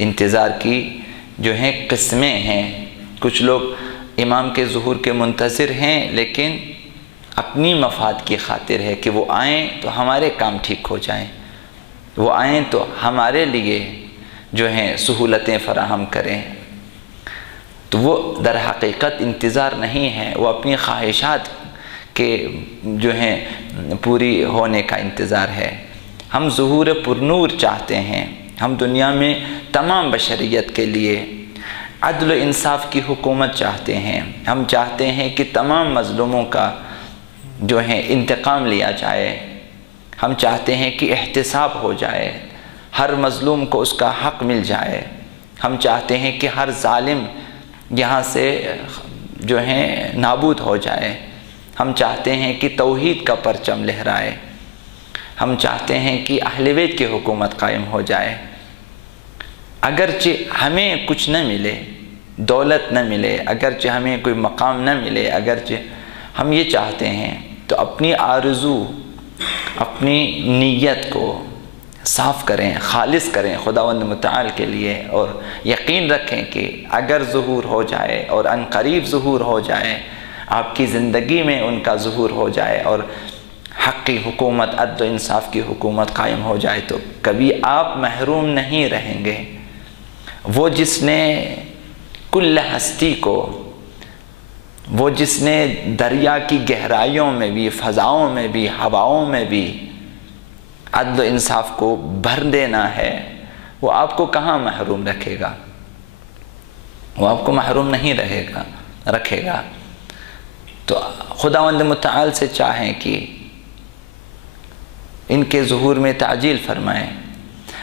انتظار کی جو ہیں قسمیں ہیں۔ کچھ لوگ امام کے ظہور کے منتظر ہیں، لیکن اپنی مفاد کی خاطر ہے کہ وہ آئیں تو ہمارے کام ٹھیک ہو جائیں، وہ آئیں تو ہمارے لیے جو ہیں سہولتیں فراہم کریں۔ تو وہ در حقیقت انتظار نہیں ہے، وہ اپنی خواہشات کے جو ہیں پوری ہونے کا انتظار ہے۔ ہم ظہور پرنور چاہتے ہیں، ہم دنیا میں تمام بشریت کے لیے عدل و انصاف کی حکومت چاہتے ہیں، ہم چاہتے ہیں کہ تمام مظلوموں کا جو ہے انتقام لیا جائے، ہم چاہتے ہیں کہ احتساب ہو جائے، ہر مظلوم کو اس کا حق مل جائے، ہم چاہتے ہیں کہ ہر ظالم یہاں سے جو ہے نابود ہو جائے، ہم چاہتے ہیں کہ توحید کا پرچم لہرائے، ہم چاہتے ہیں کہ اہل بیت کی حکومت قائم ہو جائے۔ اگرچہ ہمیں کچھ نہ ملے، دولت نہ ملے، اگرچہ ہمیں کوئی مقام نہ ملے، اگرچہ ہم یہ چاہتے ہیں، تو اپنی آرزو، اپنی نیت کو صاف کریں، خالص کریں خداوند متعال کے لیے، اور یقین رکھیں کہ اگر ظہور ہو جائے اور ان قریب ظہور ہو جائے، آپ کی زندگی میں ان کا ظہور ہو جائے اور حق کی حکومت، عدل و انصاف کی حکومت قائم ہو جائے، تو کبھی آپ محروم نہیں رہیں گے۔ وہ جس نے کل ہستی کو، وہ جس نے دریا کی گہرائیوں میں بھی، فضاؤں میں بھی، ہواؤں میں بھی عدل و انصاف کو بھر دینا ہے، وہ آپ کو کہاں محروم رکھے گا؟ وہ آپ کو محروم نہیں رکھے گا۔ تو خداوند متعال سے چاہیں کہ ان کے ظہور میں تعجیل فرمائیں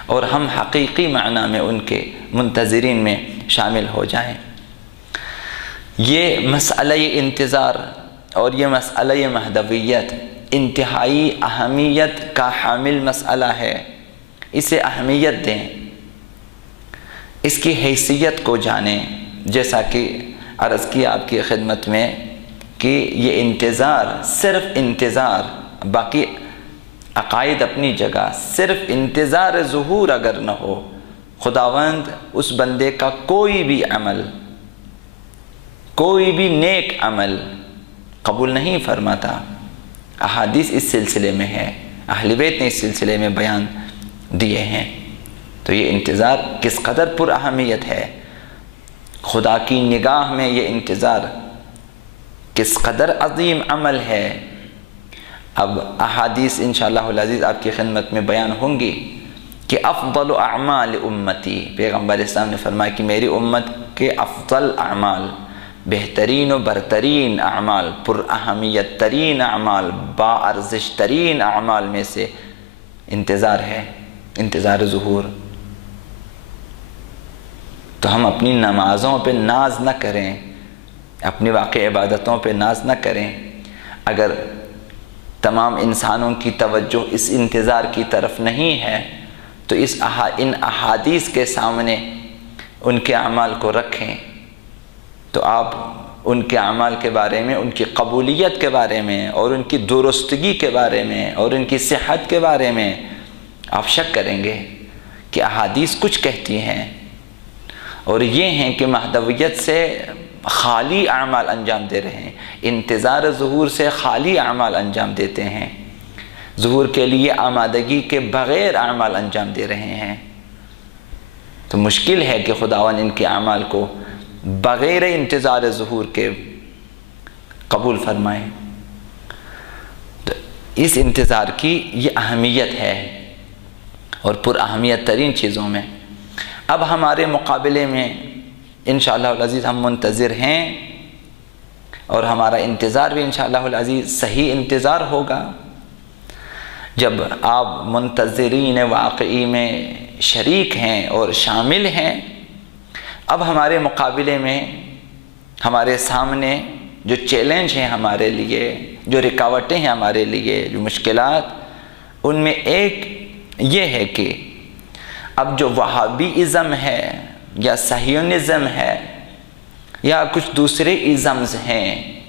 اور ہم حقیقی معنی میں ان کے منتظرین میں شامل ہو جائیں۔ یہ مسئلہ انتظار اور یہ مسئلہ مہدویت انتہائی اہمیت کا حامل مسئلہ ہے، اسے اہمیت دیں، اس کی حیثیت کو جانیں۔ جیسا کہ عرض کیا آپ کی خدمت میں کہ یہ انتظار صرف انتظار، باقی عقائد اپنی جگہ، صرف انتظار ظہور اگر نہ ہو، خداوند اس بندے کا کوئی بھی عمل، کوئی بھی نیک عمل قبول نہیں فرماتا۔ احادیث اس سلسلے میں ہے، اہل بیت نے اس سلسلے میں بیان دیے ہیں۔ تو یہ انتظار کس قدر پر اہمیت ہے، خدا کی نگاہ میں یہ انتظار کس قدر عظیم عمل ہے۔ اب احادیث انشاءاللہ العزیز آپ کی خدمت میں بیان ہوں گی کہ افضل اعمال امتی، پیغمبر اسلام نے فرمایا کہ میری امت کے افضل اعمال، بہترین و برترین اعمال، پر اہمیت ترین اعمال، با ارزش ترین اعمال میں سے انتظار ہے، انتظار ظہور۔ تو ہم اپنی نمازوں پہ ناز نہ کریں، اپنی واقع عبادتوں پہ ناز نہ کریں۔ اگر تمام انسانوں کی توجہ اس انتظار کی طرف نہیں ہے تو ان احادیث کے سامنے ان کے اعمال کو رکھیں، تو آپ ان کے اعمال کے بارے میں، ان کی قبولیت کے بارے میں اور ان کی درستگی کے بارے میں اور ان کی صحت کے بارے میں آپ شک کریں گے کہ احادیث کچھ کہتی ہیں، اور یہ ہیں کہ مہدویت سے خالی اعمال انجام دے رہے ہیں، انتظار ظہور سے خالی اعمال انجام دیتے ہیں، ظہور کے لیے آمادگی کے بغیر اعمال انجام دے رہے ہیں۔ تو مشکل ہے کہ خداوند ان کے اعمال کو بغیر انتظار ظہور کے قبول فرمائیں۔ تو اس انتظار کی یہ اہمیت ہے، اور پر اہمیت ترین چیزوں میں۔ اب ہمارے مقابلے میں انشاءاللہ العزیز ہم منتظر ہیں، اور ہمارا انتظار بھی انشاءاللہ العزیز صحیح انتظار ہوگا۔ جب آپ منتظرین واقعی میں شریک ہیں اور شامل ہیں، اب ہمارے مقابلے میں، ہمارے سامنے جو چیلنج ہیں ہمارے لیے، جو رکاوٹیں ہیں ہمارے لیے، جو مشکلات، ان میں ایک یہ ہے کہ اب جو وہابی ازم ہے یا صہیونزم ہے یا کچھ دوسرے ازمز ہیں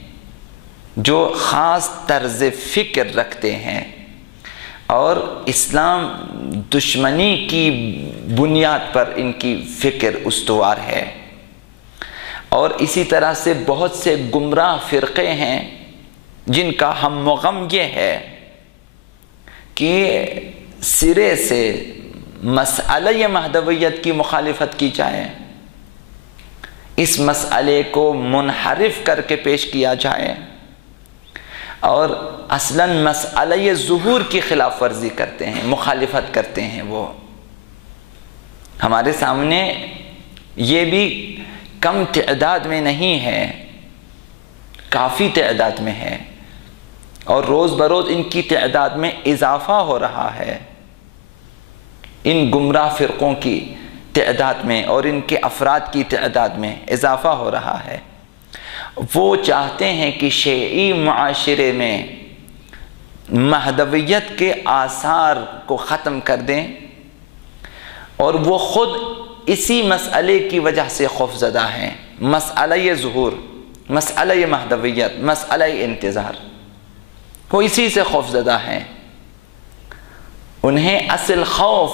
جو خاص طرز فکر رکھتے ہیں، اور اسلام دشمنی کی بنیاد پر ان کی فکر استوار ہے۔ اور اسی طرح سے بہت سے گمراہ فرقے ہیں جن کا ہم و غم یہ ہے کہ سرے سے مسئلہ مہدویت کی مخالفت کی جائے، اس مسئلے کو منحرف کر کے پیش کیا جائے، اور اصلاً مسئلہ ظہور کی خلاف ورزی کرتے ہیں، مخالفت کرتے ہیں۔ وہ ہمارے سامنے یہ بھی کم تعداد میں نہیں ہے، کافی تعداد میں ہے، اور روز بروز ان کی تعداد میں اضافہ ہو رہا ہے، ان گمراہ فرقوں کی تعداد میں اور ان کے افراد کی تعداد میں اضافہ ہو رہا ہے۔ وہ چاہتے ہیں کہ شیعی معاشرے میں مہدویت کے آثار کو ختم کر دیں، اور وہ خود اسی مسئلے کی وجہ سے خوفزدہ ہیں، مسئلہ ظہور، مسئلہ مہدویت، مسئلہ انتظار، وہ اسی سے خوفزدہ ہیں۔ انہیں اصل خوف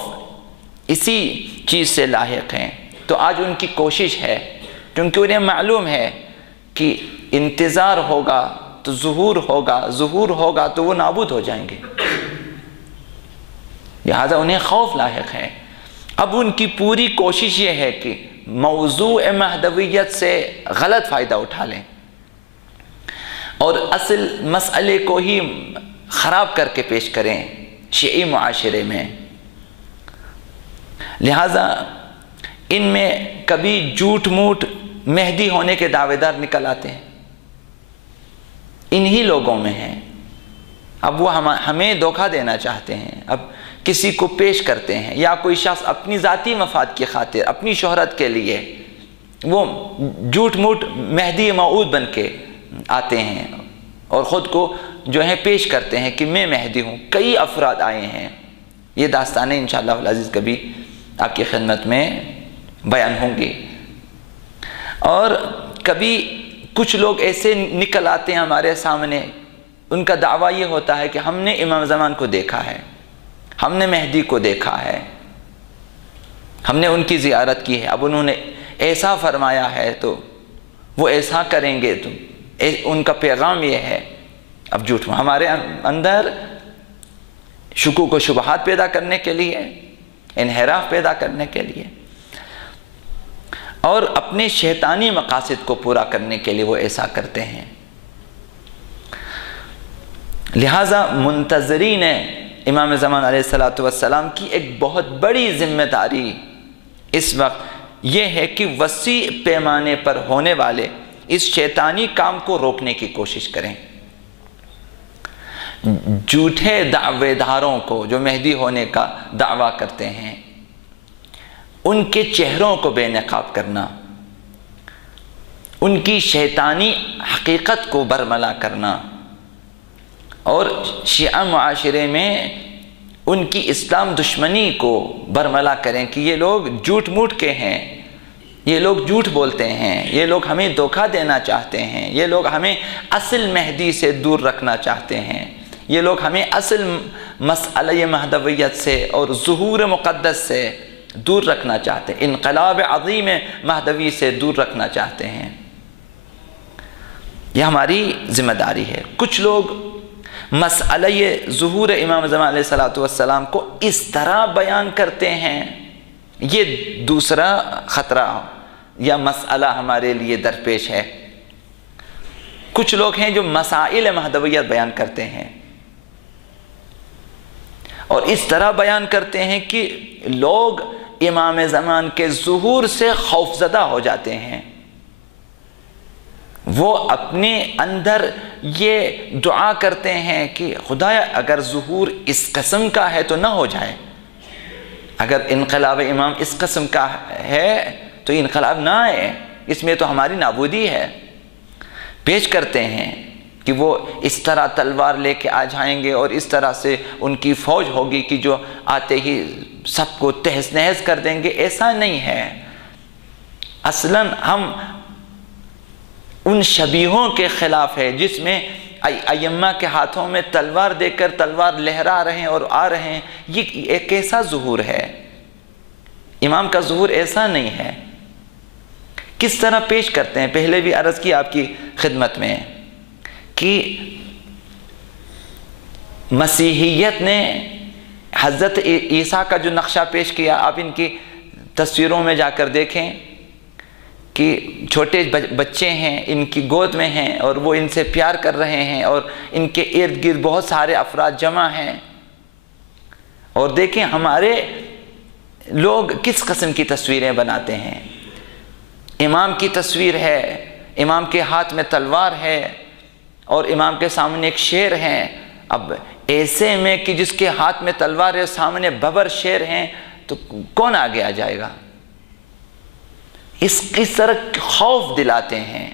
اسی چیز سے لاحق ہیں۔ تو آج ان کی کوشش ہے، کیونکہ انہیں معلوم ہے کہ انتظار ہوگا تو ظہور ہوگا، ظہور ہوگا تو وہ نابود ہو جائیں گے، لہذا انہیں خوف لاحق ہے۔ اب ان کی پوری کوشش یہ ہے کہ موضوع مہدویت سے غلط فائدہ اٹھا لیں اور اصل مسئلے کو ہی خراب کر کے پیش کریں شیعی معاشرے میں۔ لہذا ان میں کبھی جھوٹ موٹ مہدی ہونے کے دعوے دار نکل آتے ہیں، انہی لوگوں میں ہیں۔ اب وہ ہمیں دھوکہ دینا چاہتے ہیں، اب کسی کو پیش کرتے ہیں، یا کوئی شخص اپنی ذاتی مفاد کی خاطر، اپنی شہرت کے لیے وہ جھوٹ موٹ مہدی موعود بن کے آتے ہیں اور خود کو جو ہے پیش کرتے ہیں کہ میں مہدی ہوں۔ کئی افراد آئے ہیں، یہ داستانیں انشاءاللہ العزیز کبھی آپ کی خدمت میں بیان ہوں گی۔ اور کبھی کچھ لوگ ایسے نکل آتے ہیں ہمارے سامنے، ان کا دعویٰ یہ ہوتا ہے کہ ہم نے امام زمان کو دیکھا ہے، ہم نے مہدی کو دیکھا ہے، ہم نے ان کی زیارت کی ہے، اب انہوں نے ایسا فرمایا ہے تو وہ ایسا کریں گے، تو ان کا پیغام یہ ہے۔ اب جھوٹ ہمارے اندر شکوک و شبہات پیدا کرنے کے لیے، انحراف پیدا کرنے کے لیے، اور اپنے شیطانی مقاصد کو پورا کرنے کے لیے وہ ایسا کرتے ہیں۔ لہٰذا منتظرین امام زمان علیہ السلام کی ایک بہت بڑی ذمہ داری اس وقت یہ ہے کہ وسیع پیمانے پر ہونے والے اس شیطانی کام کو روکنے کی کوشش کریں۔ جھوٹے دعوے داروں کو جو مہدی ہونے کا دعویٰ کرتے ہیں، ان کے چہروں کو بے نقاب کرنا، ان کی شیطانی حقیقت کو برملا کرنا، اور شیعہ معاشرے میں ان کی اسلام دشمنی کو برملا کریں کہ یہ لوگ جھوٹ موٹ کے ہیں، یہ لوگ جھوٹ بولتے ہیں، یہ لوگ ہمیں دھوکہ دینا چاہتے ہیں، یہ لوگ ہمیں اصل مہدی سے دور رکھنا چاہتے ہیں، یہ لوگ ہمیں اصل مسئلہ مہدویت سے اور ظہور مقدس سے دور رکھنا چاہتے ہیں، انقلاب عظیم مہدوی سے دور رکھنا چاہتے ہیں۔ یہ ہماری ذمہ داری ہے۔ کچھ لوگ مسئلہ ظہور امام زمان علیہ السلام کو اس طرح بیان کرتے ہیں، یہ دوسرا خطرہ یا مسئلہ ہمارے لیے درپیش ہے۔ کچھ لوگ ہیں جو مسائل مہدویت بیان کرتے ہیں اور اس طرح بیان کرتے ہیں کہ لوگ امام زمان کے ظہور سے خوفزدہ ہو جاتے ہیں۔ وہ اپنے اندر یہ دعا کرتے ہیں کہ خدایا اگر ظہور اس قسم کا ہے تو نہ ہو جائے، اگر انقلاب امام اس قسم کا ہے تو انقلاب نہ آئے، اس میں تو ہماری نابودی ہے۔ پیش کرتے ہیں کہ وہ اس طرح تلوار لے کے آ جائیں گے اور اس طرح سے ان کی فوج ہوگی کہ جو آتے ہی سب کو تہس نہس کر دیں گے۔ ایسا نہیں ہے۔ اصلاً ہم ان شبیہوں کے خلاف ہے جس میں ائمہ کے ہاتھوں میں تلوار دے کر تلوار لہرا رہے ہیں اور آ رہے ہیں، یہ ایک ایسا ظہور ہے؟ امام کا ظہور ایسا نہیں ہے۔ کس طرح پیش کرتے ہیں؟ پہلے بھی عرض کی آپ کی خدمت میں کہ مسیحیت نے حضرت عیسیٰ کا جو نقشہ پیش کیا، آپ ان کی تصویروں میں جا کر دیکھیں کہ چھوٹے بچے ہیں، ان کی گود میں ہیں اور وہ ان سے پیار کر رہے ہیں اور ان کے ارد گرد بہت سارے افراد جمع ہیں۔ اور دیکھیں ہمارے لوگ کس قسم کی تصویریں بناتے ہیں۔ امام کی تصویر ہے، امام کے ہاتھ میں تلوار ہے اور امام کے سامنے ایک شیر ہے۔ اب ایسے میں کہ جس کے ہاتھ میں تلوار ہے، سامنے ببر شیر ہیں، تو کون آگے آ جائے گا؟ اس طرح خوف دلاتے ہیں۔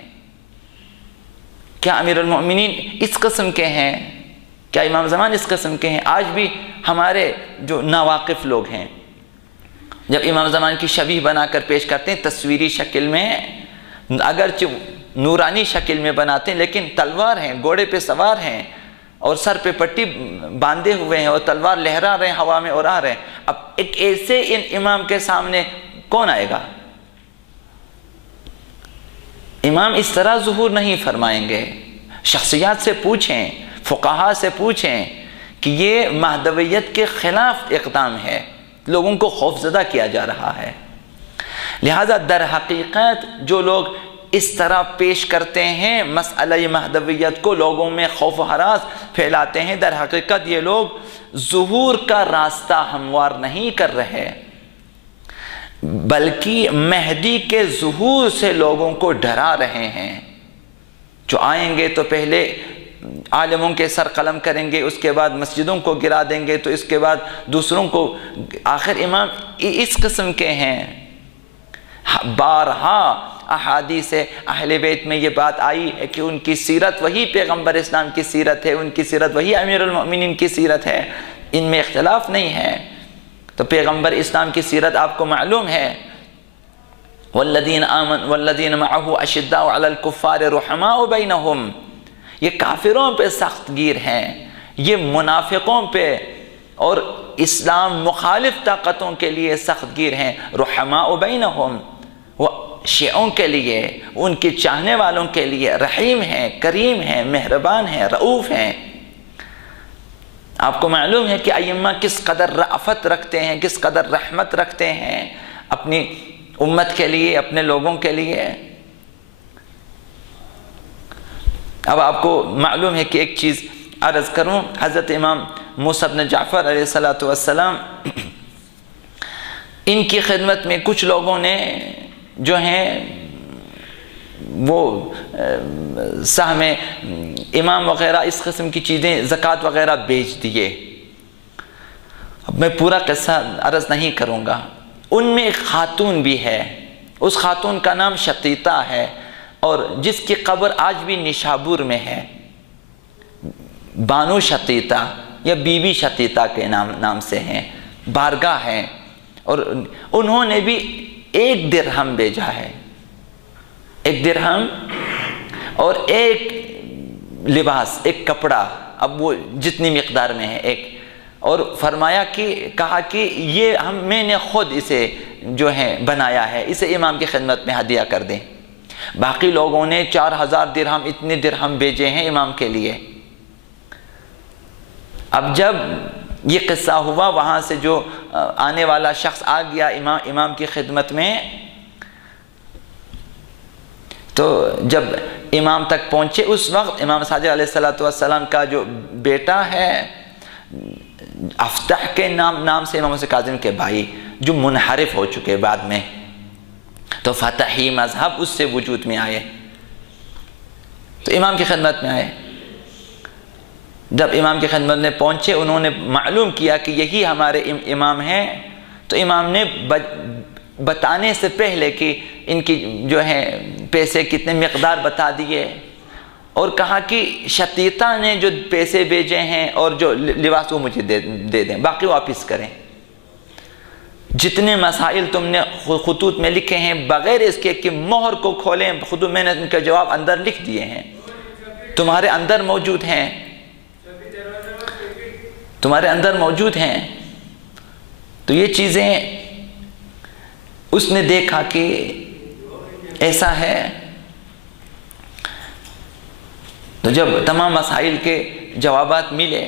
کیا امیر المؤمنین اس قسم کے ہیں؟ کیا امام زمان اس قسم کے ہیں؟ آج بھی ہمارے جو ناواقف لوگ ہیں، جب امام زمان کی شبیہ بنا کر پیش کرتے ہیں تصویری شکل میں، اگرچہ نورانی شکل میں بناتے ہیں، لیکن تلوار ہیں، گھوڑے پہ سوار ہیں اور سر پہ پٹی باندھے ہوئے ہیں اور تلوار لہرا رہے ہیں ہوا میں اور آ رہے ہیں۔ اب ایک ایسے امام کے سامنے کون آئے گا؟ امام اس طرح ظہور نہیں فرمائیں گے۔ شخصیات سے پوچھیں، فقہاء سے پوچھیں کہ یہ مہدویت کے خلاف اقدام ہے، لوگوں کو خوفزدہ کیا جا رہا ہے۔ لہذا در حقیقت جو لوگ اس طرح پیش کرتے ہیں مسئلہ مہدویت کو، لوگوں میں خوف و ہراس پھیلاتے ہیں، در حقیقت یہ لوگ ظہور کا راستہ ہموار نہیں کر رہے، بلکہ مہدی کے ظہور سے لوگوں کو ڈرا رہے ہیں۔ جو آئیں گے تو پہلے عالموں کے سر قلم کریں گے، اس کے بعد مسجدوں کو گرا دیں گے، تو اس کے بعد دوسروں کو، آخر امام اس قسم کے ہیں۔ بارہا احادیث اہل بیت میں یہ بات آئی ہے کہ ان کی سیرت وہی پیغمبر اسلام کی سیرت ہے، ان کی سیرت وہی امیر المؤمنین کی سیرت ہے، ان میں اختلاف نہیں ہے۔ تو پیغمبر اسلام کی سیرت آپ کو معلوم ہے، والذین آمنوا والذین معه اشداء علی الکفار رحماء بینہم، یہ کافروں پہ سخت گیر ہیں، یہ منافقوں پہ اور اسلام مخالف طاقتوں کے لیے سخت گیر ہیں۔ رحماء بینہم، وہ شیعوں کے لیے، ان کے چاہنے والوں کے لیے رحیم ہیں، کریم ہیں، مہربان ہیں، رؤوف ہیں۔ آپ کو معلوم ہے کہ ائمہ کس قدر رأفت رکھتے ہیں، کس قدر رحمت رکھتے ہیں اپنی امت کے لیے، اپنے لوگوں کے لیے۔ اب آپ کو معلوم ہے کہ ایک چیز عرض کروں، حضرت امام موسیٰ بن جعفر علیہ السلام ان کی خدمت میں کچھ لوگوں نے جو ہیں وہ سہم امام وغیرہ اس قسم کی چیزیں، زکوٰۃ وغیرہ بیچ دیے۔ اب میں پورا قصہ عرض نہیں کروں گا۔ ان میں ایک خاتون بھی ہے، اس خاتون کا نام شقیقہ ہے، اور جس کی قبر آج بھی نشابور میں ہے، بانو شقیقہ یا بی بی شقیقہ کے نام سے ہیں، بارگاہ ہیں، اور انہوں نے بھی 1 درہم بھیجا ہے، 1 درہم اور ایک لباس، ایک کپڑا، اب وہ جتنی مقدار میں ہے ایک، اور فرمایا کہ کہا کہ یہ میں نے خود اسے جو ہے بنایا ہے، اسے امام کی خدمت میں ہدیہ کر دیں۔ باقی لوگوں نے 4000 درہم، اتنے درہم بھیجے ہیں امام کے لیے۔ اب جب یہ قصہ ہوا، وہاں سے جو آنے والا شخص آ گیا امام کی خدمت میں، تو جب امام تک پہنچے اس وقت امام صادق علیہ السلام کا جو بیٹا ہے افتح کے نام سے، امام کاظم کے بھائی، جو منحرف ہو چکے بعد میں، تو فتحی مذہب اس سے وجود میں آئے، تو امام کی خدمت میں آئے۔ جب امام کی خدمت میں پہنچے، انہوں نے معلوم کیا کہ یہی ہمارے امام ہیں، تو امام نے بتانے سے پہلے کہ ان کی جو ہے پیسے کتنے مقدار بتا دیے، اور کہا کہ شقیقہ نے جو پیسے بھیجے ہیں اور جو لباس وہ مجھے دے دیں، باقی واپس کریں۔ جتنے مسائل تم نے خطوط میں لکھے ہیں، بغیر اس کے کہ مہر کو کھولیں، خود میں نے ان کے جواب اندر لکھ دیے ہیں۔ تمہارے اندر موجود ہیں، تمہارے اندر موجود ہیں۔ تو یہ چیزیں اس نے دیکھا کہ ایسا ہے، تو جب تمام مسائل کے جوابات ملے،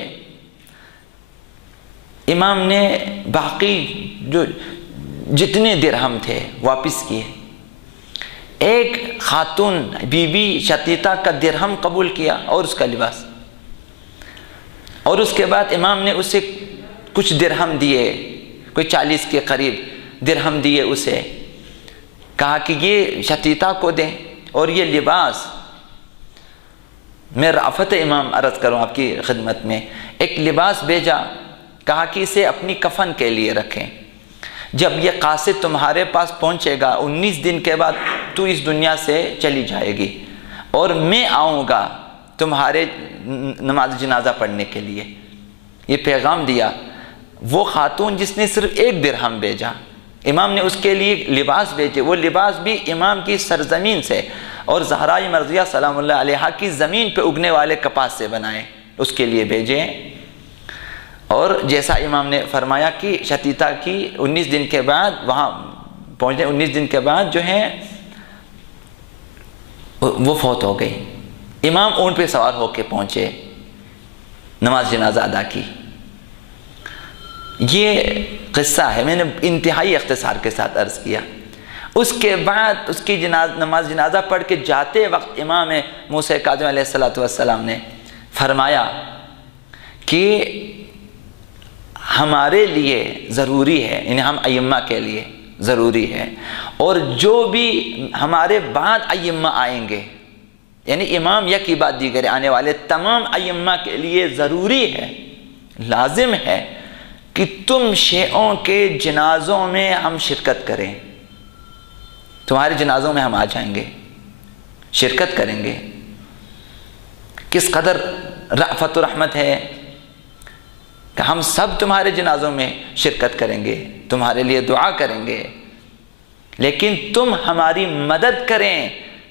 امام نے باقی جو جتنے درہم تھے واپس کیے، ایک خاتون بی بی شتیتا کا درہم قبول کیا اور اس کا لباس، اور اس کے بعد امام نے اسے کچھ درہم دیے، کوئی 40 کے قریب درہم دیے اسے، کہا کہ یہ شتیتا کو دیں، اور یہ لباس میں رافت امام عرض کروں آپ کی خدمت میں، ایک لباس بھیجا، کہا کہ اسے اپنی کفن کے لیے رکھیں، جب یہ قاصد تمہارے پاس پہنچے گا 19 دن کے بعد تو اس دنیا سے چلی جائے گی، اور میں آؤں گا تمہارے نماز جنازہ پڑھنے کے لیے۔ یہ پیغام دیا۔ وہ خاتون جس نے صرف ایک درہم بھیجا، امام نے اس کے لیے لباس بھیجے، وہ لباس بھی امام کی سرزمین سے اور زہرا مرضیہ سلام اللہ علیہا کی زمین پہ اگنے والے کپاس سے بنائے، اس کے لیے بھیجے۔ اور جیسا امام نے فرمایا کہ شتیتا کی 19 دن کے بعد وہاں پہنچنے 19 دن کے بعد جو ہے وہ فوت ہو گئی۔ امام اونٹ پہ سوار ہو کے پہنچے، نماز جنازہ ادا کی۔ یہ قصہ ہے، میں نے انتہائی اختصار کے ساتھ عرض کیا۔ اس کے بعد اس کی نماز جنازہ پڑھ کے جاتے وقت امام موسیٰ کاظم علیہ السلام نے فرمایا کہ ہمارے لیے ضروری ہے، یعنی ہم ائمہ کے لیے ضروری ہے، اور جو بھی ہمارے بعد ائمہ آئیں گے، یعنی امام یا کی بعد دیگر آنے والے تمام ائمہ کے لیے ضروری ہے، لازم ہے کہ تم شیعوں کے جنازوں میں ہم شرکت کریں، تمہارے جنازوں میں ہم آ جائیں گے، شرکت کریں گے۔ کس قدر رأفت و رحمت ہے کہ ہم سب تمہارے جنازوں میں شرکت کریں گے، تمہارے لیے دعا کریں گے، لیکن تم ہماری مدد کریں،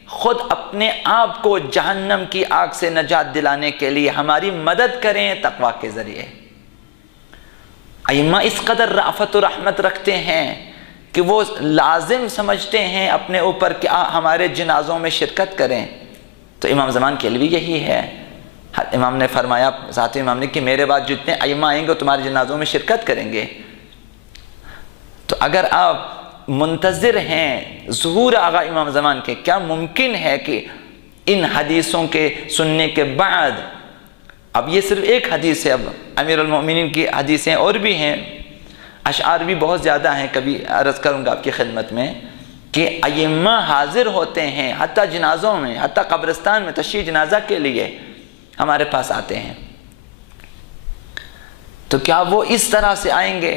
خود اپنے آپ کو جہنم کی آگ سے نجات دلانے کے لیے ہماری مدد کریں تقویٰ کے ذریعے۔ ائمہ اس قدر رأفت و رحمت رکھتے ہیں کہ وہ لازم سمجھتے ہیں اپنے اوپر کہ ہمارے جنازوں میں شرکت کریں۔ تو امام زمان کے لیے یہی ہے۔ امام نے فرمایا، ساتھ امام نے، کہ میرے بعد جتنے ائمہ آئیں گے تمہارے جنازوں میں شرکت کریں گے۔ تو اگر آپ منتظر ہیں ظہور آغا امام زمان کے، کیا ممکن ہے کہ ان حدیثوں کے سننے کے بعد، اب یہ صرف ایک حدیث ہے، اب امیر المؤمنین کی حدیثیں اور بھی ہیں، اشعار بھی بہت زیادہ ہیں، کبھی عرض کروں گا آپ کی خدمت میں، کہ ائمہ حاضر ہوتے ہیں حتیٰ جنازوں میں، حتیٰ قبرستان میں تشییع جنازہ کے لیے ہمارے پاس آتے ہیں۔ تو کیا وہ اس طرح سے آئیں گے؟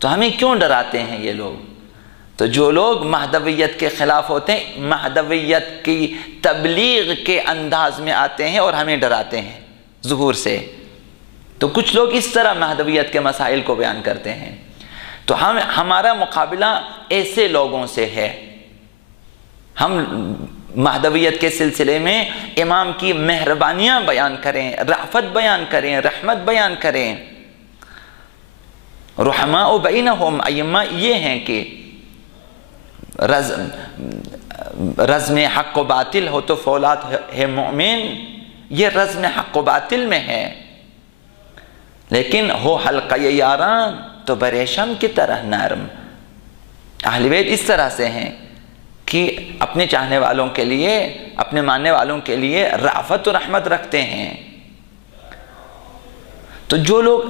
تو ہمیں کیوں ڈراتے ہیں یہ لوگ؟ تو جو لوگ مہدویت کے خلاف ہوتے ہیں، مہدویت کی تبلیغ کے انداز میں آتے ہیں اور ہمیں ڈراتے ہیں ظہور سے۔ تو کچھ لوگ اس طرح مہدویت کے مسائل کو بیان کرتے ہیں۔ تو ہمارا مقابلہ ایسے لوگوں سے ہے۔ ہم مہدویت کے سلسلے میں امام کی مہربانیاں بیان کریں، رأفت بیان کریں، رحمت بیان کریں۔ رحماء بینہم، ائمہ یہ ہیں کہ رزم حق و باطل ہو تو فولاد ہے مومن، یہ رزم حق و باطل میں ہے، لیکن ہو حلقہ یاران تو بریشم کی طرح نرم۔ اہل بیت اس طرح سے ہیں کہ اپنے چاہنے والوں کے لیے، اپنے ماننے والوں کے لیے رأفت و رحمت رکھتے ہیں۔ تو جو لوگ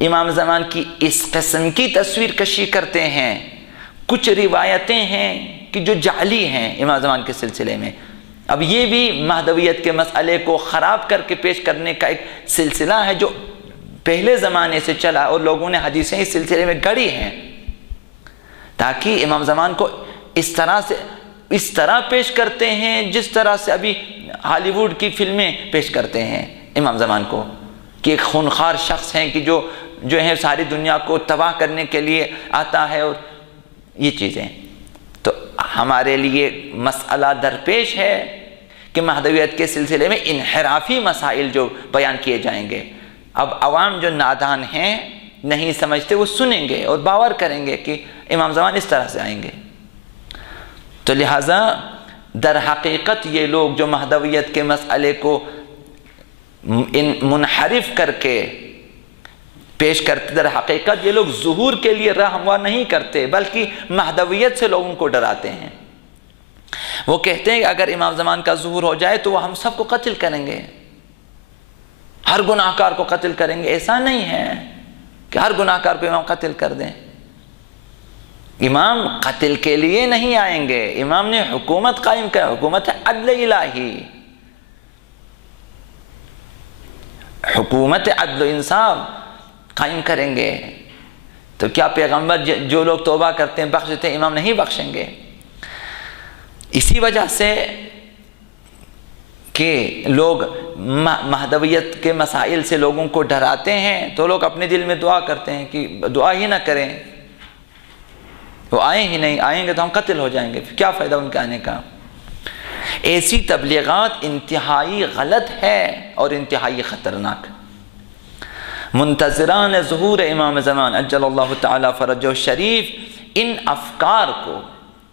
امام زمان کی اس قسم کی تصویر کشی کرتے ہیں، کچھ روایتیں ہیں کہ جو جعلی ہیں امام زمان کے سلسلے میں، اب یہ بھی مہدویت کے مسئلے کو خراب کر کے پیش کرنے کا ایک سلسلہ ہے جو پہلے زمانے سے چلا، اور لوگوں نے حدیثیں اس سلسلے میں گڑھی ہیں تاکہ امام زمان کو اس طرح پیش کرتے ہیں جس طرح سے ابھی ہالی ووڈ کی فلمیں پیش کرتے ہیں امام زمان کو، کہ ایک خونخوار شخص ہیں کہ جو ہے ساری دنیا کو تباہ کرنے کے لیے آتا ہے، اور یہ چیزیں۔ تو ہمارے لیے مسئلہ درپیش ہے کہ مہدویت کے سلسلے میں انحرافی مسائل جو بیان کیے جائیں گے، اب عوام جو نادان ہیں نہیں سمجھتے وہ سنیں گے اور باور کریں گے کہ امام زمان اس طرح سے آئیں گے۔ تو لہٰذا در حقیقت یہ لوگ جو مہدویت کے مسئلے کو منحرف کر کے پیش کرتے، در حقیقت یہ لوگ ظہور کے لیے راہ ہموار نہیں کرتے بلکہ مہدویت سے لوگوں کو ڈراتے ہیں۔ وہ کہتے ہیں کہ اگر امام زمان کا ظہور ہو جائے تو وہ ہم سب کو قتل کریں گے، ہر گناہ کار کو قتل کریں گے۔ ایسا نہیں ہے کہ ہر گناہ کار کو امام قتل کر دیں۔ امام قتل کے لیے نہیں آئیں گے، امام نے حکومت قائم کر، حکومت عدل الہی، حکومت عدل و انصاف قائم کریں گے۔ تو کیا پیغمبر جو لوگ توبہ کرتے ہیں بخش دیتے ہیں، امام نہیں بخشیں گے؟ اسی وجہ سے کہ لوگ مہدویت کے مسائل سے لوگوں کو ڈراتے ہیں تو لوگ اپنے دل میں دعا کرتے ہیں کہ دعا ہی نہ کریں، وہ آئیں ہی نہیں، آئیں گے تو ہم قتل ہو جائیں گے، کیا فائدہ ان کے آنے کا۔ ایسی تبلیغات انتہائی غلط ہے اور انتہائی خطرناک۔ منتظران ظہور امام زمان عجل اللہ تعالی فرجہ شریف ان افکار کو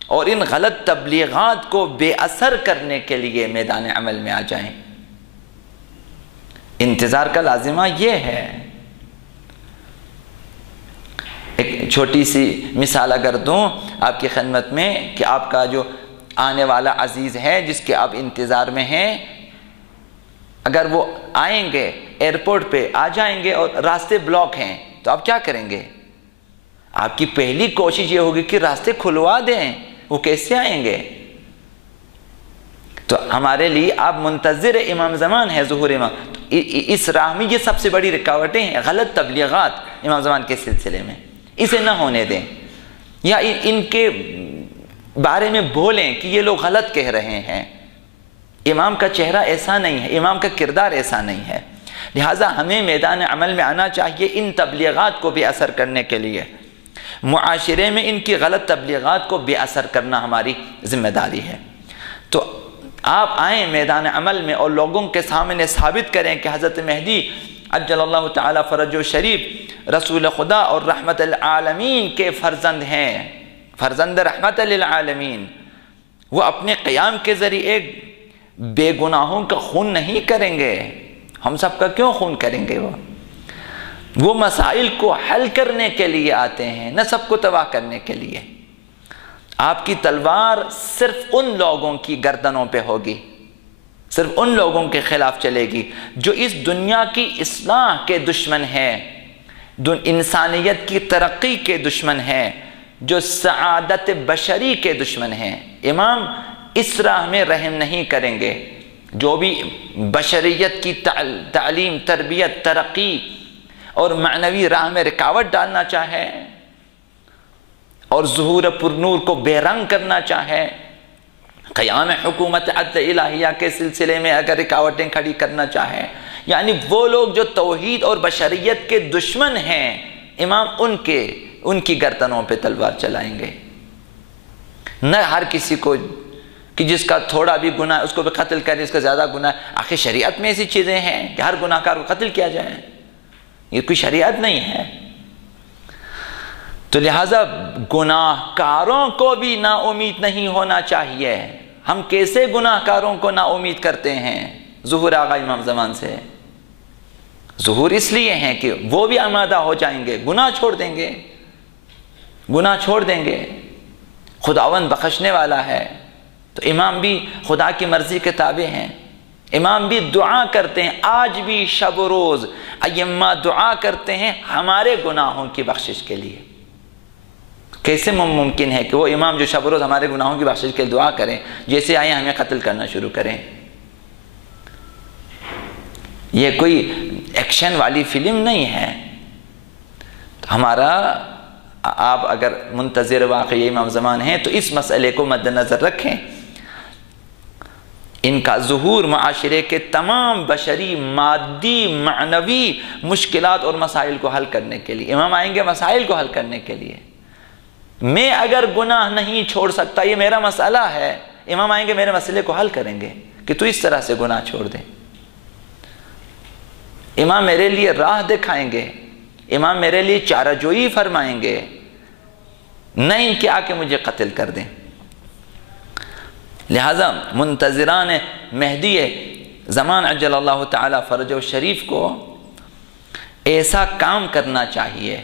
اور ان غلط تبلیغات کو بے اثر کرنے کے لیے میدان عمل میں آ جائیں۔ انتظار کا لازمہ یہ ہے۔ ایک چھوٹی سی مثال اگر دوں آپ کی خدمت میں کہ آپ کا جو آنے والا عزیز ہے جس کے آپ انتظار میں ہیں، اگر وہ آئیں گے ایئرپورٹ پہ آ جائیں گے اور راستے بلاک ہیں تو آپ کیا کریں گے؟ آپ کی پہلی کوشش یہ ہوگی کہ راستے کھلوا دیں، وہ کیسے آئیں گے؟ تو ہمارے لیے آپ منتظر امام زمان ہے، ظہور امام، اس راہ میں یہ سب سے بڑی رکاوٹیں ہیں غلط تبلیغات امام زمان کے سلسلے میں، اسے نہ ہونے دیں، یا ان کے بارے میں بولیں کہ یہ لوگ غلط کہہ رہے ہیں۔ امام کا چہرہ ایسا نہیں ہے، امام کا کردار ایسا نہیں ہے، لہٰذا ہمیں میدان عمل میں آنا چاہیے ان تبلیغات کو بے اثر کرنے کے لیے۔ معاشرے میں ان کی غلط تبلیغات کو بے اثر کرنا ہماری ذمہ داری ہے۔ تو آپ آئیں میدان عمل میں اور لوگوں کے سامنے ثابت کریں کہ حضرت مہدی عجل اللہ تعالی فرجہ شریف رسول خدا اور رحمت العالمین کے فرزند ہیں، فرزند رحمت للعالمین۔ وہ اپنے قیام کے ذریعے بے گناہوں کا خون نہیں کریں گے، ہم سب کا کیوں خون کریں گے؟ وہ مسائل کو حل کرنے کے لیے آتے ہیں، نہ سب کو تباہ کرنے کے لیے۔ آپ کی تلوار صرف ان لوگوں کی گردنوں پہ ہوگی، صرف ان لوگوں کے خلاف چلے گی جو اس دنیا کی اصلاح کے دشمن ہیں، انسانیت کی ترقی کے دشمن ہیں، جو سعادت بشری کے دشمن ہیں۔ امام اس راہ میں رحم نہیں کریں گے۔ جو بھی بشریت کی تعلیم، تربیت، ترقی اور معنوی راہ میں رکاوٹ ڈالنا چاہے اور ظہور پرنور کو بے رنگ کرنا چاہے، قیام حکومت عدل الہیہ کے سلسلے میں اگر رکاوٹیں کھڑی کرنا چاہے، یعنی وہ لوگ جو توحید اور بشریت کے دشمن ہیں، امام ان کی گردنوں پہ تلوار چلائیں گے۔ نہ ہر کسی کو کہ جس کا تھوڑا بھی گناہ ہے اس کو بھی قتل کریں، اس کا زیادہ گناہ ہے۔ آخر شریعت میں ایسی چیزیں ہیں کہ ہر گناہ کار کو قتل کیا جائے، یہ کوئی شریعت نہیں ہے۔ تو لہٰذا گناہ کاروں کو بھی نا امید نہیں ہونا چاہیے۔ ہم کیسے گناہ کاروں کو نا امید کرتے ہیں؟ ظہور آغا امام زمان سے ظہور اس لیے ہیں کہ وہ بھی آمادہ ہو جائیں گے، گناہ چھوڑ دیں گے، گناہ چھوڑ دیں گے۔ خداوند بخشنے والا ہے، تو امام بھی خدا کی مرضی کے تابع ہیں۔ امام بھی دعا کرتے ہیں، آج بھی شب و روز ائمہ دعا کرتے ہیں ہمارے گناہوں کی بخشش کے لیے۔ کیسے ممکن ہے کہ وہ امام جو شب و روز ہمارے گناہوں کی بخشش کے لیے دعا کریں، جیسے آئیں ہمیں قتل کرنا شروع کریں؟ یہ کوئی ایکشن والی فلم نہیں ہے۔ تو ہمارا آپ اگر منتظر واقعی امام زمان ہیں تو اس مسئلے کو مد نظر رکھیں۔ ان کا ظہور معاشرے کے تمام بشری، مادی، معنوی مشکلات اور مسائل کو حل کرنے کے لیے، امام آئیں گے مسائل کو حل کرنے کے لیے۔ میں اگر گناہ نہیں چھوڑ سکتا، یہ میرا مسئلہ ہے، امام آئیں گے میرے مسئلے کو حل کریں گے کہ تو اس طرح سے گناہ چھوڑ دے۔ امام میرے لیے راہ دکھائیں گے، امام میرے لیے چارہ جوئی فرمائیں گے، نہ ان کے آ کے مجھے قتل کر دیں۔ لہذا منتظران مہدی زمان عجل اللہ تعالی فرجہ شریف کو ایسا کام کرنا چاہیے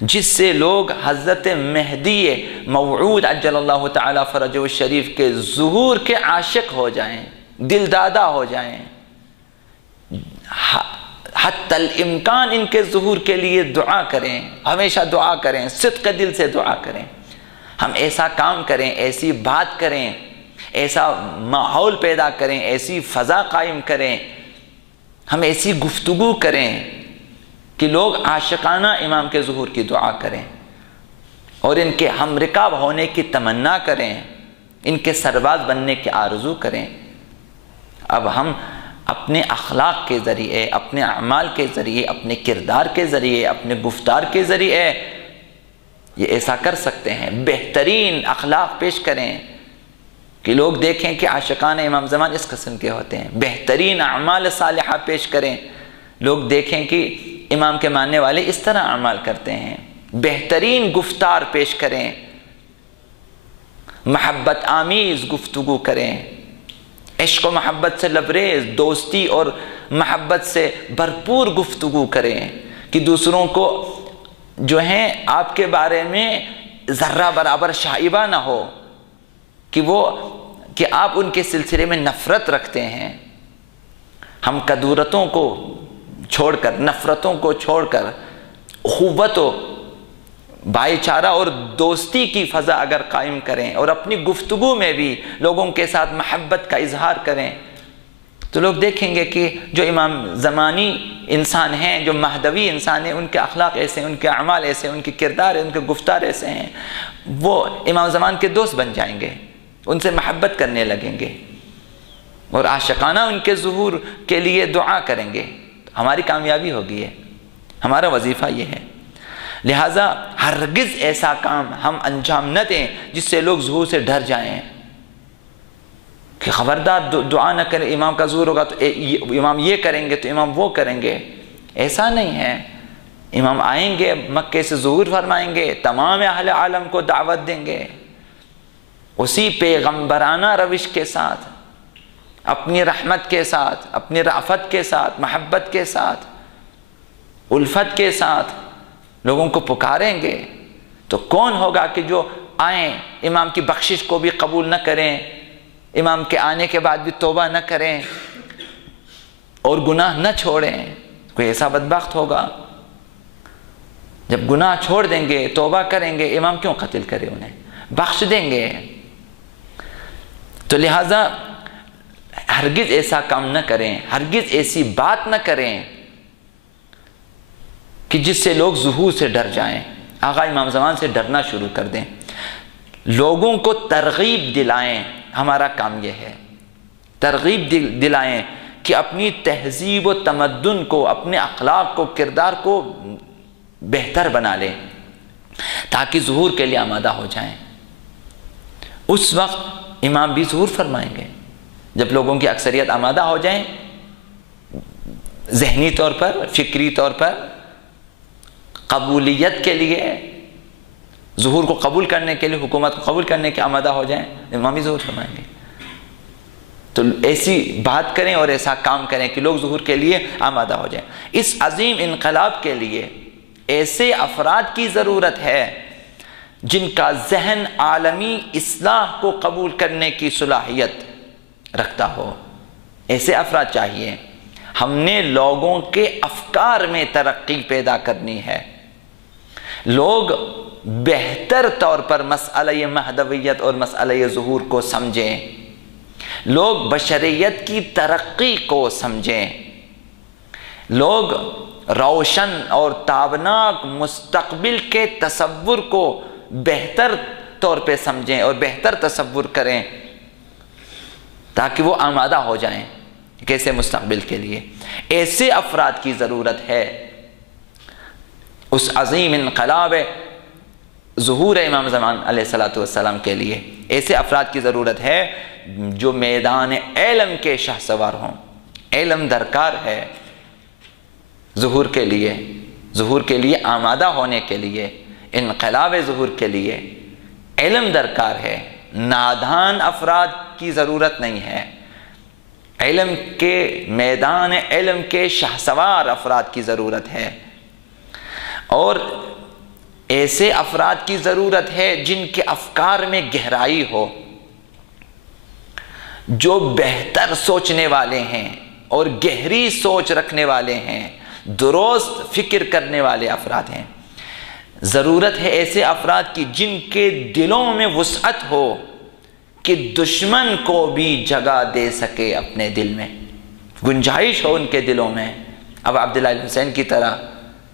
جس سے لوگ حضرت مہدی موعود عجل اللہ تعالی فرجہ شریف کے ظہور کے عاشق ہو جائیں، دل دادا ہو جائیں، حتی الامکان ان کے ظہور کے لیے دعا کریں، ہمیشہ دعا کریں، صدق دل سے دعا کریں۔ ہم ایسا کام کریں، ایسی بات کریں، ایسا ماحول پیدا کریں، ایسی فضا قائم کریں، ہم ایسی گفتگو کریں کہ لوگ عاشقانہ امام کے ظہور کی دعا کریں اور ان کے ہم رکاب ہونے کی تمنا کریں، ان کے سرباز بننے کی آرزو کریں۔ اب ہم اپنے اخلاق کے ذریعے، اپنے اعمال کے ذریعے، اپنے کردار کے ذریعے، اپنے گفتار کے ذریعے یہ ایسا کر سکتے ہیں، بہترین اخلاق پیش کریں کہ لوگ دیکھیں کہ عاشقان امام زمان اس قسم کے ہوتے ہیں، بہترین اعمال صالحہ پیش کریں، لوگ دیکھیں کہ امام کے ماننے والے اس طرح اعمال کرتے ہیں، بہترین گفتار پیش کریں، محبت آمیز گفتگو کریں، عشق و محبت سے لبریز، دوستی اور محبت سے بھرپور گفتگو کریں کہ دوسروں کو جو ہیں آپ کے بارے میں ذرہ برابر شائبہ نہ ہو کہ آپ ان کے سلسلے میں نفرت رکھتے ہیں۔ ہم کدورتوں کو چھوڑ کر، نفرتوں کو چھوڑ کر اخوت و بھائی چارہ اور دوستی کی فضا اگر قائم کریں اور اپنی گفتگو میں بھی لوگوں کے ساتھ محبت کا اظہار کریں تو لوگ دیکھیں گے کہ جو امام زمانی انسان ہیں، جو مہدوی انسان ہیں، ان کے اخلاق ایسے ہیں، ان کے اعمال ایسے ہیں، ان کے کردار، ان کے گفتار ایسے ہیں، وہ امام زمان کے دوست بن جائیں گے، ان سے محبت کرنے لگیں گے اور عاشقانہ ان کے ظہور کے لیے دعا کریں گے۔ ہماری کامیابی ہوگی ہے، ہمارا وظیفہ یہ ہے۔ لہٰذا ہرگز ایسا کام ہم انجام نہ دیں جس سے لوگ ظہور سے ڈر جائیں کہ خبردار دعا نہ کریں، امام کا ظہور ہوگا تو امام یہ کریں گے تو امام وہ کریں گے۔ ایسا نہیں ہے، امام آئیں گے، مکے سے ظہور فرمائیں گے، تمام اہل عالم کو دعوت دیں گے، اسی پیغمبرانہ روش کے ساتھ، اپنی رحمت کے ساتھ، اپنی رأفت کے ساتھ، محبت کے ساتھ، الفت کے ساتھ لوگوں کو پکاریں گے۔ تو کون ہوگا کہ جو آئیں، امام کی بخشش کو بھی قبول نہ کریں، امام کے آنے کے بعد بھی توبہ نہ کریں اور گناہ نہ چھوڑیں؟ کوئی ایسا بدبخت ہوگا؟ جب گناہ چھوڑ دیں گے، توبہ کریں گے، امام کیوں قتل کرے؟ انہیں بخش دیں گے۔ تو لہٰذا ہرگز ایسا کام نہ کریں، ہرگز ایسی بات نہ کریں کہ جس سے لوگ ظہور سے ڈر جائیں، آقا امام زمان سے ڈرنا شروع کر دیں۔ لوگوں کو ترغیب دلائیں، ہمارا کام یہ ہے، ترغیب دلائیں کہ اپنی تہذیب و تمدن کو، اپنے اخلاق کو، کردار کو بہتر بنا لیں تاکہ ظہور کے لیے آمادہ ہو جائیں۔ اس وقت امام بھی ظہور فرمائیں گے جب لوگوں کی اکثریت آمادہ ہو جائیں، ذہنی طور پر، فکری طور پر قبولیت کے لیے، ظہور کو قبول کرنے کے لیے، حکومت کو قبول کرنے کے آمادہ ہو جائیں، امامی ظہور فرمائیں گے۔ تو ایسی بات کریں اور ایسا کام کریں کہ لوگ ظہور کے لیے آمادہ ہو جائیں۔ اس عظیم انقلاب کے لیے ایسے افراد کی ضرورت ہے جن کا ذہن عالمی اصلاح کو قبول کرنے کی صلاحیت رکھتا ہو، ایسے افراد چاہیے۔ ہم نے لوگوں کے افکار میں ترقی پیدا کرنی ہے، لوگ بہتر طور پر مسئلہ مہدویت اور مسئلہ ظہور کو سمجھیں، لوگ بشریت کی ترقی کو سمجھیں، لوگ روشن اور تابناک مستقبل کے تصور کو بہتر طور پہ سمجھیں اور بہتر تصور کریں تاکہ وہ آمادہ ہو جائیں کیسے مستقبل کے لیے۔ ایسے افراد کی ضرورت ہے اس عظیم انقلاب ظہور ہے امام زمان علیہ الصلوۃ والسلام کے لیے، ایسے افراد کی ضرورت ہے جو میدان علم کے شہسوار ہوں۔ علم درکار ہے ظہور کے لیے آمادہ ہونے کے لیے، انقلاب ظہور کے لیے علم درکار ہے۔ نادان افراد کی ضرورت نہیں ہے، علم کے میدان علم کے شہسوار افراد کی ضرورت ہے، اور ایسے افراد کی ضرورت ہے جن کے افکار میں گہرائی ہو، جو بہتر سوچنے والے ہیں اور گہری سوچ رکھنے والے ہیں، درست فکر کرنے والے افراد ہیں۔ ضرورت ہے ایسے افراد کی جن کے دلوں میں وسعت ہو کہ دشمن کو بھی جگہ دے سکے، اپنے دل میں گنجائش ہو ان کے دلوں میں، اب عبداللہ الحسین کی طرح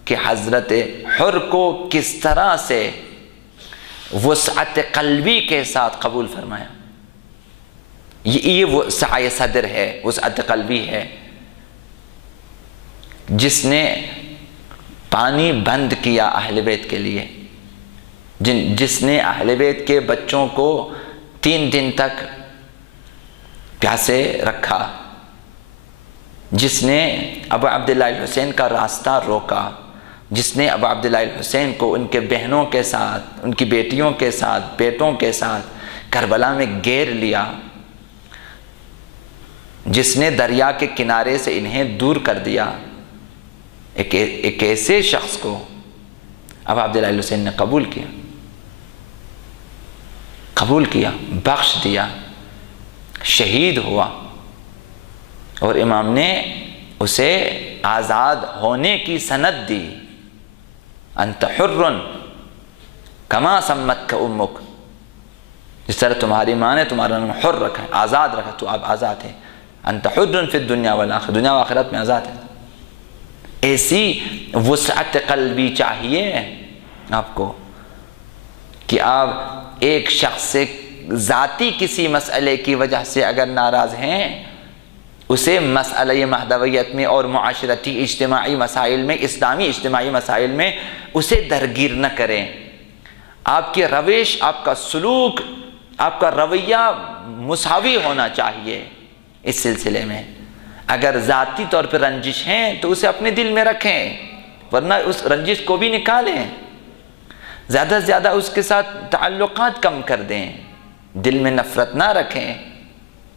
کہ حضرت حر کو کس طرح سے وسعت قلبی کے ساتھ قبول فرمایا۔ یہ سعی صدر ہے، وسعت قلبی ہے، جس نے پانی بند کیا اہل بیت کے لیے، جس نے اہل بیت کے بچوں کو 3 دن تک پیاسے رکھا، جس نے ابو عبداللہ الحسین کا راستہ روکا، جس نے ابو عبداللہ الحسین کو ان کے بہنوں کے ساتھ، ان کی بیٹیوں کے ساتھ، بیٹوں کے ساتھ کربلا میں گھیر لیا، جس نے دریا کے کنارے سے انہیں دور کر دیا، ایک ایسے شخص کو ابو عبداللہ الحسین نے قبول کیا، بخش دیا، شہید ہوا، اور امام نے اسے آزاد ہونے کی سند دی۔ انت حر کما سمتک امک، جس طرح تمہاری ماں نے تمہارا نام حر رکھا ہے، آزاد رکھا، تو اب آزاد ہے۔ انت حر فی الدنیا والآخرہ، دنیا و آخرت میں آزاد ہے۔ ایسی وسعت قلبی چاہیے آپ کو کہ آپ ایک شخص سے ذاتی کسی مسئلے کی وجہ سے اگر ناراض ہیں، اسے مسئلہ مہدویت میں اور معاشرتی اجتماعی مسائل میں، اسلامی اجتماعی مسائل میں اسے درگیر نہ کریں۔ آپ کی روش، آپ کا سلوک، آپ کا رویہ مساوی ہونا چاہیے اس سلسلے میں۔ اگر ذاتی طور پر رنجش ہیں تو اسے اپنے دل میں رکھیں، ورنہ اس رنجش کو بھی نکالیں، زیادہ سے زیادہ اس کے ساتھ تعلقات کم کر دیں، دل میں نفرت نہ رکھیں،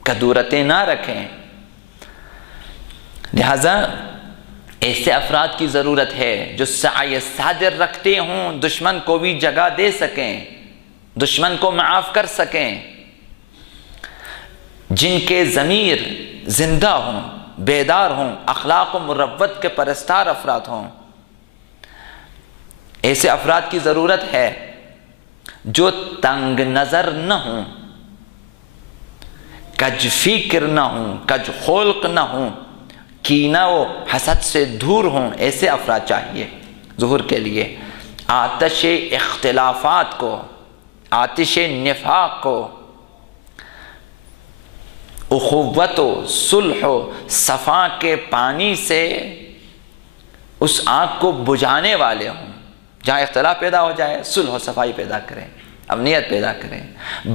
کدورتیں نہ رکھیں۔ لہذا ایسے افراد کی ضرورت ہے جو سعی صادر رکھتے ہوں، دشمن کو بھی جگہ دے سکیں، دشمن کو معاف کر سکیں، جن کے ضمیر زندہ ہوں، بیدار ہوں، اخلاق و مروت کے پرستار افراد ہوں۔ ایسے افراد کی ضرورت ہے جو تنگ نظر نہ ہوں، کج فکر نہ ہوں، کج خلق نہ ہوں، کینہ و حسد سے دور ہوں۔ ایسے افراد چاہیے ظہور کے لیے۔ آتش اختلافات کو، آتش نفاق کو اخوت و صلح و صفا کے پانی سے اس آگ کو بجھانے والے ہوں۔ جہاں اختلاف پیدا ہو جائے صلح و صفائی پیدا کریں، امنیت پیدا کریں۔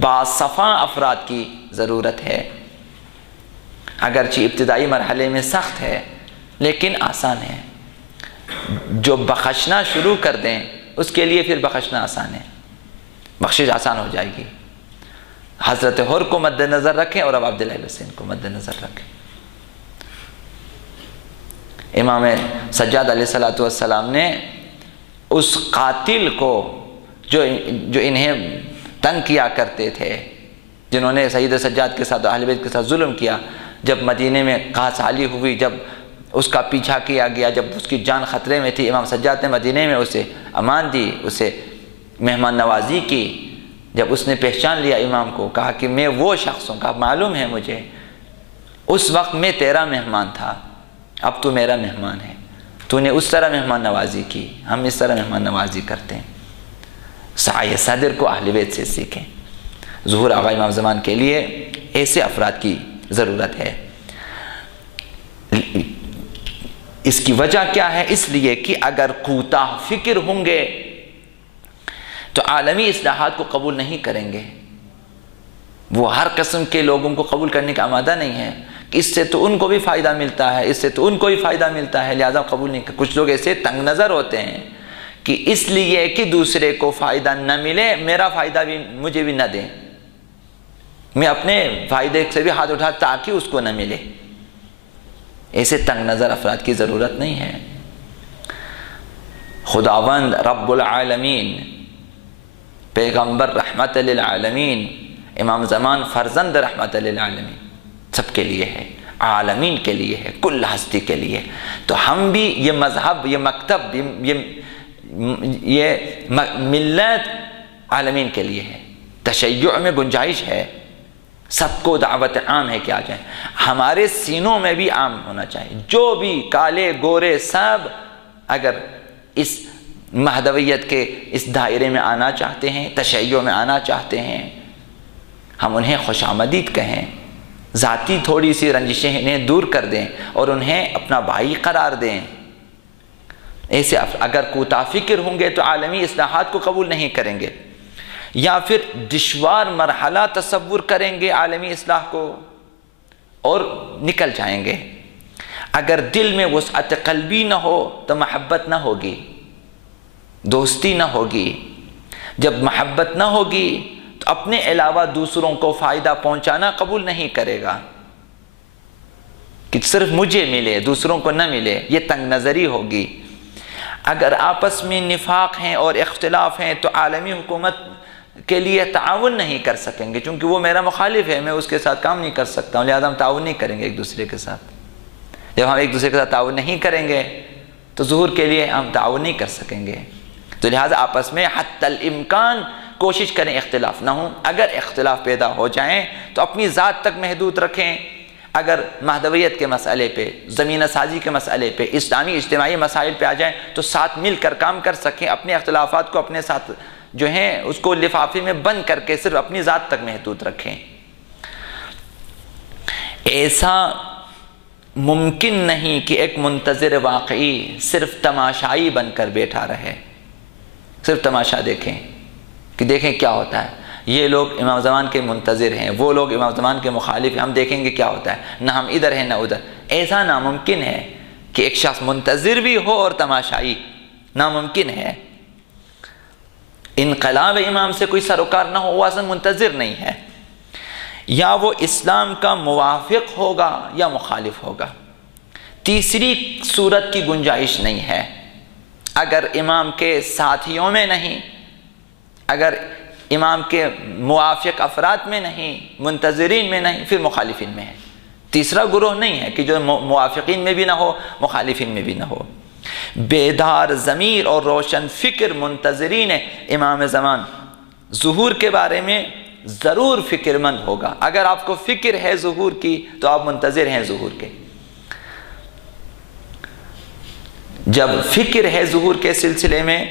باصفا افراد کی ضرورت ہے، اگرچہ ابتدائی مرحلے میں سخت ہے لیکن آسان ہے۔ جو بخشنا شروع کر دیں اس کے لیے پھر بخشنا آسان ہے، بخشش آسان ہو جائے گی۔ حضرت حر کو مد نظر رکھیں اور اب عبداللہ الحسین کو مد نظر رکھیں۔ امام سجاد علیہ السلام نے اس قاتل کو جو انہیں تنگ کیا کرتے تھے، جنہوں نے سید سجاد کے ساتھ اہل بیت کے ساتھ ظلم کیا، جب مدینے میں قحط حالی ہوئی، جب اس کا پیچھا کیا گیا، جب اس کی جان خطرے میں تھی، امام سجاد نے مدینے میں اسے امان دی، اسے مہمان نوازی کی۔ جب اس نے پہچان لیا امام کو، کہا کہ میں وہ شخص ہوں، کہا معلوم ہے مجھے، اس وقت میں تیرا مہمان تھا، اب تو میرا مہمان ہے، تو نے اس طرح مہمان نوازی کی، ہم اس طرح مہمان نوازی کرتے ہیں۔ سعی صدر کو اہل بیت سے سیکھیں۔ ظہور آقا امام زمان کے لیے ایسے افراد کی ضرورت ہے۔ اس کی وجہ کیا ہے؟ اس لیے کہ اگر کوتاہ فکر ہوں گے تو عالمی اصلاحات کو قبول نہیں کریں گے، وہ ہر قسم کے لوگوں کو قبول کرنے کا آمادہ نہیں ہے کہ اس سے تو ان کو بھی فائدہ ملتا ہے، اس سے تو ان کو بھی فائدہ ملتا ہے، لہذا قبول نہیں کر۔ کچھ لوگ ایسے تنگ نظر ہوتے ہیں کہ اس لیے کہ دوسرے کو فائدہ نہ ملے، میرا فائدہ بھی مجھے بھی نہ دیں، میں اپنے فائدے سے بھی ہاتھ اٹھا تاکہ اس کو نہ ملے۔ ایسے تنگ نظر افراد کی ضرورت نہیں ہے۔ خداوند رب العالمین، پیغمبر رحمت للعالمین، امام زمان فرزند رحمت للعالمین، سب کے لیے ہے، عالمین کے لیے ہے، کل ہستی کے لیے۔ تو ہم بھی یہ مذہب، یہ مکتب، یہ ملت عالمین کے لیے ہے۔ تشیع میں گنجائش ہے، سب کو دعوت عام ہے کہ آ جائیں، ہمارے سینوں میں بھی عام ہونا چاہیے۔ جو بھی کالے گورے سب اگر اس مہدویت کے اس دائرے میں آنا چاہتے ہیں، تشیع میں آنا چاہتے ہیں، ہم انہیں خوش آمدید کہیں، ذاتی تھوڑی سی رنجشیں انہیں دور کر دیں اور انہیں اپنا بھائی قرار دیں۔ ایسے اگر کوتا فکر ہوں گے تو عالمی اصلاحات کو قبول نہیں کریں گے، یا پھر دشوار مرحلہ تصور کریں گے عالمی اصلاح کو اور نکل جائیں گے۔ اگر دل میں وسعت قلبی نہ ہو تو محبت نہ ہوگی، دوستی نہ ہوگی۔ جب محبت نہ ہوگی تو اپنے علاوہ دوسروں کو فائدہ پہنچانا قبول نہیں کرے گا، کہ صرف مجھے ملے دوسروں کو نہ ملے، یہ تنگ نظری ہوگی۔ اگر آپس میں نفاق ہیں اور اختلاف ہیں تو عالمی حکومت کے لیے تعاون نہیں کر سکیں گے، چونکہ وہ میرا مخالف ہے، میں اس کے ساتھ کام نہیں کر سکتا ہوں، لہذا ہم تعاون نہیں کریں گے ایک دوسرے کے ساتھ۔ جب ہم ایک دوسرے کے ساتھ تعاون نہیں کریں گے تو ظہور کے لیے ہم تعاون نہیں کر سکیں گے۔ تو لہذا آپس میں حتی الامکان کوشش کریں اختلاف نہ ہوں۔ اگر اختلاف پیدا ہو جائیں تو اپنی ذات تک محدود رکھیں۔ اگر مہدویت کے مسئلے پہ، زمینہ سازی کے مسئلے پہ، اسلامی اجتماعی مسائل پہ آ جائیں تو ساتھ مل کر کام کر سکیں، اپنے اختلافات کو اپنے ساتھ جو ہیں اس کو لفافے میں بند کر کے صرف اپنی ذات تک محدود رکھیں۔ ایسا ممکن نہیں کہ ایک منتظر واقعی صرف تماشائی بن کر بیٹھا رہے، صرف تماشا دیکھیں کہ دیکھیں کیا ہوتا ہے، یہ لوگ امام زمان کے منتظر ہیں، وہ لوگ امام زمان کے مخالف ہیں، ہم دیکھیں گے کیا ہوتا ہے، نہ ہم ادھر ہیں نہ ادھر۔ ایسا ناممکن ہے کہ ایک شخص منتظر بھی ہو اور تماشائی، ناممکن ہے۔ انقلاب امام سے کوئی سروکار نہ ہو، وہ اصلا منتظر نہیں ہے، یا وہ اسلام کا موافق ہوگا یا مخالف ہوگا۔ تیسری صورت کی گنجائش نہیں ہے۔ اگر امام کے ساتھیوں میں نہیں، اگر امام کے موافق افراد میں نہیں، منتظرین میں نہیں، پھر مخالفین میں ہے۔ تیسرا گروہ نہیں ہے کہ جو موافقین میں بھی نہ ہو، مخالفین میں بھی نہ ہو۔ بیدار ضمیر اور روشن فکر منتظرین امام زمان ظہور کے بارے میں ضرور فکر مند ہوگا۔ اگر آپ کو فکر ہے ظہور کی تو آپ منتظر ہیں ظہور کے۔ جب فکر ہے ظہور کے سلسلے میں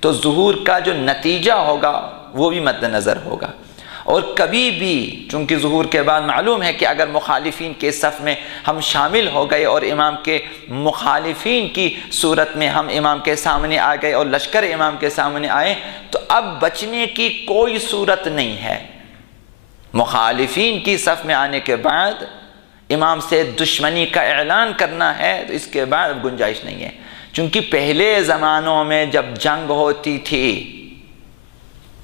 تو ظہور کا جو نتیجہ ہوگا وہ بھی مد نظر ہوگا۔ اور کبھی بھی، چونکہ ظہور کے بعد معلوم ہے کہ اگر مخالفین کے صف میں ہم شامل ہو گئے اور امام کے مخالفین کی صورت میں ہم امام کے سامنے آ گئے اور لشکر امام کے سامنے آئے تو اب بچنے کی کوئی صورت نہیں ہے۔ مخالفین کی صف میں آنے کے بعد امام سے دشمنی کا اعلان کرنا ہے تو اس کے بعد اب گنجائش نہیں ہے، چونکہ پہلے زمانوں میں جب جنگ ہوتی تھی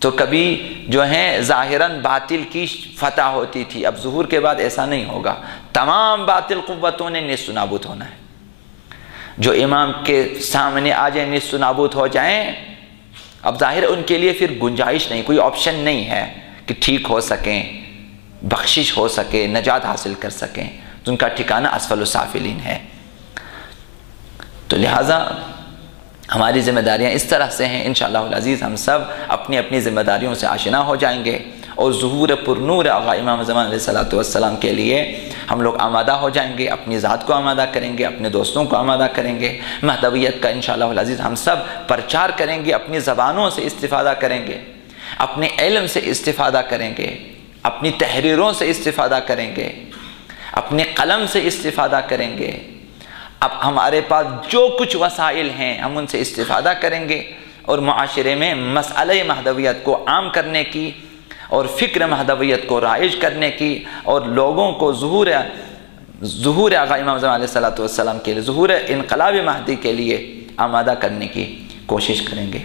تو کبھی جو ہے ظاہراً باطل کی فتح ہوتی تھی، اب ظہور کے بعد ایسا نہیں ہوگا، تمام باطل قوتوں نے نصف نابود ہونا ہے۔ جو امام کے سامنے آ جائیں نصف نابود ہو جائیں، اب ظاہر ان کے لیے پھر گنجائش نہیں، کوئی آپشن نہیں ہے کہ ٹھیک ہو سکیں، بخشش ہو سکے، نجات حاصل کر سکیں، تو ان کا ٹھکانہ اسفل السافلین ہے۔ تو لہٰذا ہماری ذمہ داریاں اس طرح سے ہیں، انشاءاللہ العزیز ہم سب اپنی اپنی ذمہ داریوں سے آشنا ہو جائیں گے اور ظہور پرنور آقا امام زمان علیہ السلام کے لیے ہم لوگ آمادہ ہو جائیں گے، اپنی ذات کو آمادہ کریں گے، اپنے دوستوں کو آمادہ کریں گے، مہدویت کا انشاءاللہ العزیز ہم سب پرچار کریں گے، اپنی زبانوں سے استفادہ کریں گے، اپنے علم سے استفادہ کریں گے، اپنی تحریروں سے استفادہ کریں گے، اپنے قلم سے استفادہ کریں گے۔ اب ہمارے پاس جو کچھ وسائل ہیں ہم ان سے استفادہ کریں گے اور معاشرے میں مسئلہ مہدویت کو عام کرنے کی اور فکر مہدویت کو رائج کرنے کی اور لوگوں کو ظہور آقا امام زمان علیہ الصلوۃ والسلام کے لیے، ظہور انقلاب مہدی کے لیے آمادہ کرنے کی کوشش کریں گے۔